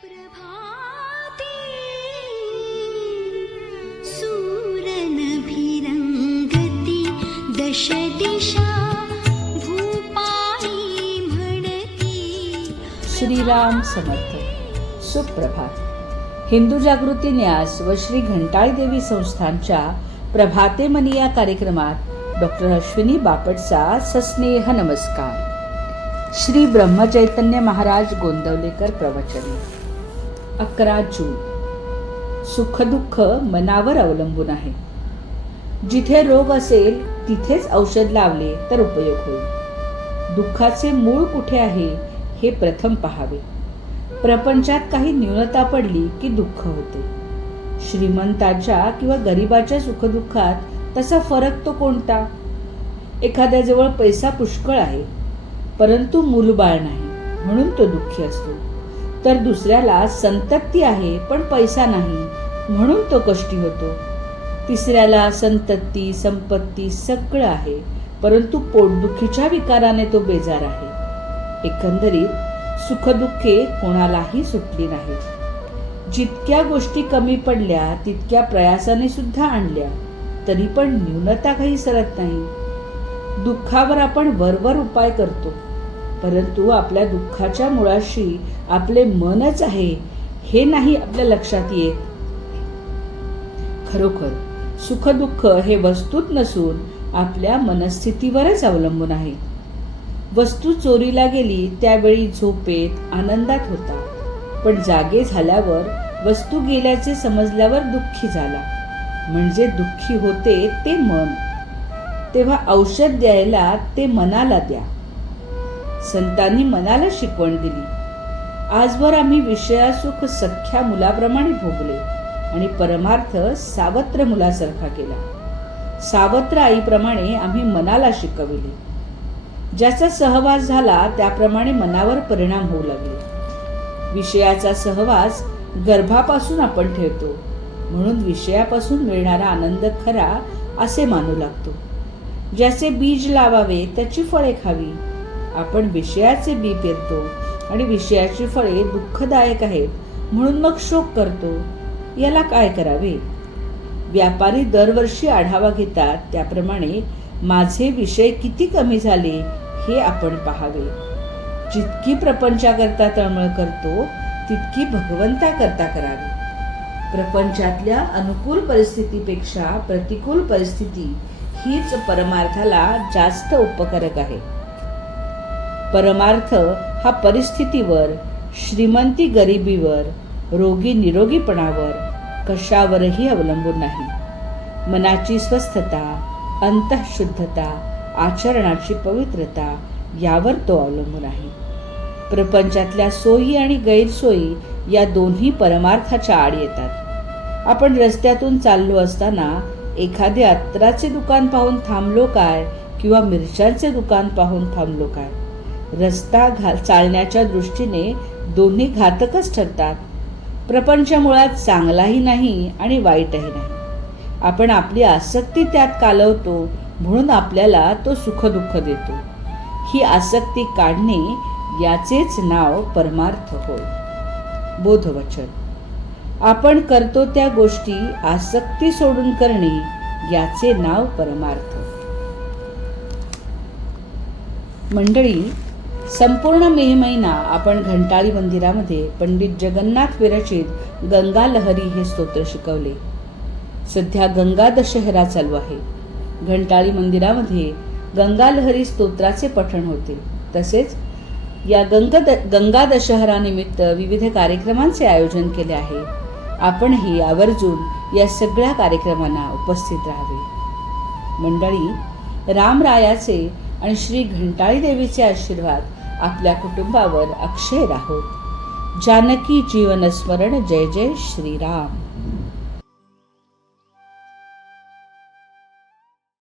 प्रभाते सूरनभिरंगती दश दिशा भूपाळी म्हणती. श्रीराम समर्थ. सुप्रभात. हिंदू जागृती न्यास व श्री घंटाळी देवी संस्थानच्या प्रभाते मनी या कार्यक्रमात डॉक्टर अश्विनी बापटचा सस्नेह नमस्कार. श्री ब्रह्मचैतन्य महाराज गोंदवलेकर प्रवचन. 11 जून. सुखदुःख मनावर अवलंबून आहे. जिथे रोग असेल तिथेच औषध लावले तर उपयोग होईल. दुःखाचे मूळ कुठे आहे हे प्रथम पाहावे. प्रपंचात काही न्यूनता पडली की दुःख होते. श्रीमंताच्या किंवा गरिबाच्या सुखदुःखात तसा फरक तो कोणता? एखाद्याजवळ पैसा पुष्कळ आहे परंतु मूलबाळ नाही म्हणून तो दुःखी असतो, तर दुसऱ्याला संतती आहे पण पैसा नाही म्हणून तो कष्टी होतो. तिसऱ्याला संतती संपत्ती सगळं आहे परंतु पोटदुखीच्या विकाराने तो बेजार आहे. एकंदरीत सुखदुःखे कोणालाही सुटली नाही. जितक्या गोष्टी कमी पडल्या तितक्या प्रयासाने सुद्धा आणल्या तरी पण न्यूनता काही सरत नाही. दुःखावर आपण वरवर उपाय करतो परंतु आपल्या दुःखाच्या मुळाशी आपले मनच आहे हे नाही आपल्या लक्षात येत. खरोखर सुखदुःख हे वस्तूत नसून आपल्या मनस्थितीवरच अवलंबून आहे. वस्तू चोरीला गेली त्यावेळी झोपेत आनंदात होता, पण जागे झाल्यावर वस्तू गेल्याचे समजल्यावर दुःखी झाला. म्हणजे दुःखी होते ते मन. तेव्हा औषध द्यायला ते मनाला द्या. संतांनी मनाला शिकवण दिली. आजवर आम्ही विषयासुख सख्या मुलाप्रमाणे भोगले आणि परमार्थ सावत्र मुलासारखा केला. सावत्र आईप्रमाणे आम्ही मनाला शिकविले. ज्याचा सहवास झाला त्याप्रमाणे मनावर परिणाम होऊ लागले. विषयाचा सहवास गर्भापासून आपण ठेवतो म्हणून विषयापासून मिळणारा आनंद खरा असे मानू लागतो. ज्याचे बीज लावावे त्याची फळे खावी. आपण विषयाचे बी पेरतो आणि विषयाची फळे दुःखदायक आहेत म्हणून मग शोक करतो. याला काय करावे? व्यापारी दरवर्षी आढावा घेतात त्याप्रमाणे माझे विषय किती कमी झाले हे आपण पाहावे. जितकी प्रपंचाकरता तळमळ करतो तितकी भगवंताकरता करावी. प्रपंचातल्या अनुकूल परिस्थितीपेक्षा प्रतिकूल परिस्थिती हीच परमार्थाला जास्त उपकारक आहे. परमार्थ हा परिस्थितीवर, श्रीमंती गरिबीवर, रोगी निरोगीपणावर कशावरही अवलंबून नाही. मनाची स्वस्थता, अंतःशुद्धता, आचरणाची पवित्रता यावर तो अवलंबून आहे. प्रपंचातल्या सोयी आणि गैरसोयी या दोन्ही परमार्थाच्या आड येतात. आपण रस्त्यातून चाललो असताना एखादे अत्तराचे दुकान पाहून थांबलो काय किंवा मिरच्यांचे दुकान पाहून थांबलो काय? रस्ता चालण्याच्या दृष्टीने दोन्ही घातकच ठरतात. प्रपंच मुळात चांगलाही नाही आणि वाईटही नाही. आपण आपली आसक्ती त्यात कालवतो म्हणून आपल्याला तो सुखदुःख देतो. ही आसक्ती काढणे याचेच नाव परमार्थ होय. बोधवचन. आपण करतो त्या गोष्टी आसक्ती सोडून करणे याचे नाव परमार्थ. मंडळी, संपूर्ण मे महिना आपण घंटाळी मंदिरामध्ये पंडित जगन्नाथ विरचित गंगा लहरी हे स्तोत्र शिकवले. सध्या गंगा दशहरा चालू आहे. घंटाळी मंदिरामध्ये गंगा लहरी स्तोत्राचे पठण होते. तसेच या गंगा दशहरा निमित्त विविध कार्यक्रमांचे आयोजन केले आहे. आपणही आवर्जून या सगळ्या कार्यक्रमांना उपस्थित राहावे. मंडळी, रामरायाचे आणि श्री घंटाळी देवीचे आशीर्वाद आपल्या कुटुंबावर अक्षय राहोत. जानकी जीवन स्मरण. जय जय श्रीराम.